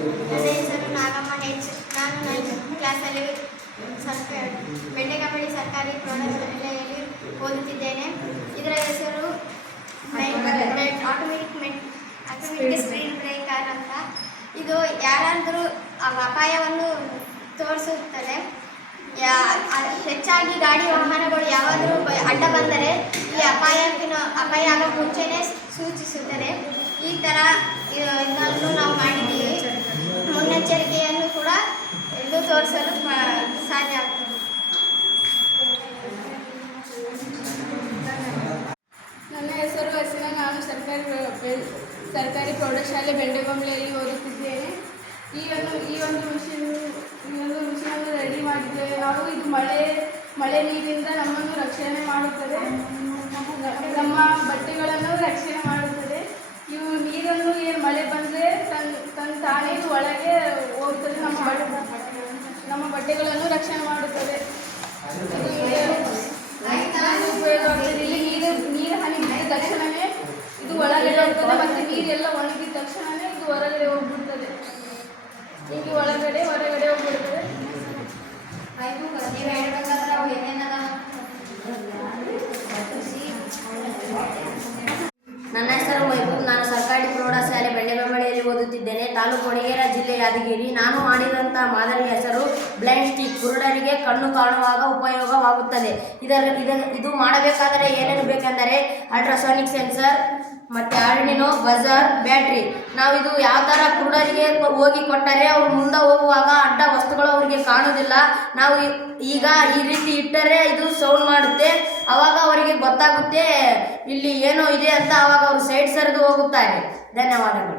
ನನ್ನ ಹೆಸರು ನಾಗಮ್ಮ ಹೆಚ್. ನಾನು 9th ಕ್ಲಾಸಲ್ಲಿ ಬೆಂಡೆಕಂಬಳಿ ಸರ್ಕಾರಿ ಪ್ರೌಢಶಾಲೆಯಲ್ಲಿ ಓದುತ್ತಿದ್ದೇನೆ. ಇದರ ಹೆಸರು ಆಟೋಮೆಟಿಕ್ ಸ್ಪೀಡ್ ಬ್ರೇಕರ್ ಅಂತ. ಇದು ಯಾರಾದರೂ ಅಪಾಯವನ್ನು ತೋರಿಸುತ್ತದೆ. ಹೆಚ್ಚಾಗಿ ಗಾಡಿ ವಾಹನಗಳು ಯಾವಾದರೂ ಅಡ್ಡ ಬಂದರೆ ಈ ಅಪಾಯ ಆಗೋ ಮುಂಚೆನೇ ಸೂಚಿಸುತ್ತದೆ. ಈ ಥರ ಇದನ್ನು ನಾವು ಮಾಡಿದ್ದೀವಿ. ಮುನ್ನೆಚ್ಚರಿಕೆಯನ್ನು ಕೂಡ ಇದು ತೋರಿಸಲು ಸಾಧ್ಯ ಆಗ್ತದೆ. ನನ್ನ ಹೆಸರು ಹಸಿನ. ನಾನು ಸರ್ಕಾರಿ ಪ್ರೌಢಶಾಲೆ ಬೆಂಡೆಗೊಂಬಳೆಯಲ್ಲಿ ಓದುತ್ತಿದ್ದೇನೆ. ಈ ಒಂದು ಮಿಷನನ್ನು ರೆಡಿ ಮಾಡಿದ್ದೇವೆ ನಾವು. ಇದು ಮಳೆ ನೀರಿನಿಂದ ನಮ್ಮನ್ನು ರಕ್ಷಣೆ ಮಾಡುತ್ತದೆ, ನಮ್ಮ ಬಟ್ಟೆಗಳನ್ನು ರಕ್ಷಣೆ ಮಾಡುತ್ತದೆ. ಇವು ನೀರನ್ನು ಮಳೆ ಬಂದರೆ ತಾನೇ ಇದು ಒಳಗೆ ಹೋಗುತ್ತದೆ, ನಮ್ಮ ಬಟ್ಟೆಗಳನ್ನು ರಕ್ಷಣೆ ಮಾಡುತ್ತದೆ. ಉಪಯೋಗವಾಗ್ತದೆ. ಇಲ್ಲಿ ನೀರು ಹನಿ ಬಿದ್ದ ತಕ್ಷಣವೇ ಇದು ಒಳಗಡೆ ಹೋಗ್ತದೆ ಮತ್ತು ನೀರೆಲ್ಲ ಒಣಗಿದ ತಕ್ಷಣವೇ ಇದು ಹೊರಗಡೆ ಹೋಗ್ಬಿಡ್ತದೆ. ಹೀಗೆ ಹೊರಗಡೆ ಹೋಗ್ಬಿಡ್ತದೆ. ನನ್ನ ಹೆಸರು ವೈಭವ್. ನಾನು ಸರ್ಕಾರಿ ಪ್ರೌಢಶಾಲೆ ಬೆಂಡೆಕಂಬಳಿಯಲ್ಲಿ ಓದುತ್ತಿದ್ದೇನೆ. ತಾಲೂಕು ಕೊಡಗೇರ, ಜಿಲ್ಲೆ ಯಾದಗಿರಿ. ನಾನು ಮಾಡಿದಂಥ ಮಾದರಿ ಹೆಸರು ಬ್ಲೈಂಡ್ ಸ್ಟಿಕ್. ಕುರುಡರಿಗೆ ಕಣ್ಣು ಕಾಣುವಾಗ ಉಪಯೋಗವಾಗುತ್ತದೆ. ಇದು ಮಾಡಬೇಕಾದರೆ ಏನೇನು ಬೇಕೆಂದರೆ ಅಲ್ಟ್ರಾಸಾನಿಕ್ ಸೆನ್ಸರ್ ಮತ್ತು ಆರ್ಡಿನೋ, ಬಜರ್, ಬ್ಯಾಟ್ರಿ. ನಾವು ಇದು ಯಾವ ಥರ ಕುರುಡರಿಗೆ ಹೋಗಿ ಕೊಟ್ಟರೆ ಅವರು ಮುಂದೆ ಹೋಗುವಾಗ ಅಡ್ಡ ವಸ್ತುಗಳು ಅವರಿಗೆ ಕಾಣುವುದಿಲ್ಲ. ನಾವು ಈಗ ಈ ರೀತಿ ಇಟ್ಟರೆ ಇದು ಸೌಂಡ್ ಮಾಡುತ್ತೆ. ಆವಾಗ ಅವರಿಗೆ ಗೊತ್ತಾಗುತ್ತೆ ಇಲ್ಲಿ ಏನೋ ಇದೆ ಅಂತ. ಆವಾಗ ಅವರು ಸೈಡ್ ಸರಿದು ಹೋಗುತ್ತಾರೆ. ಧನ್ಯವಾದಗಳು.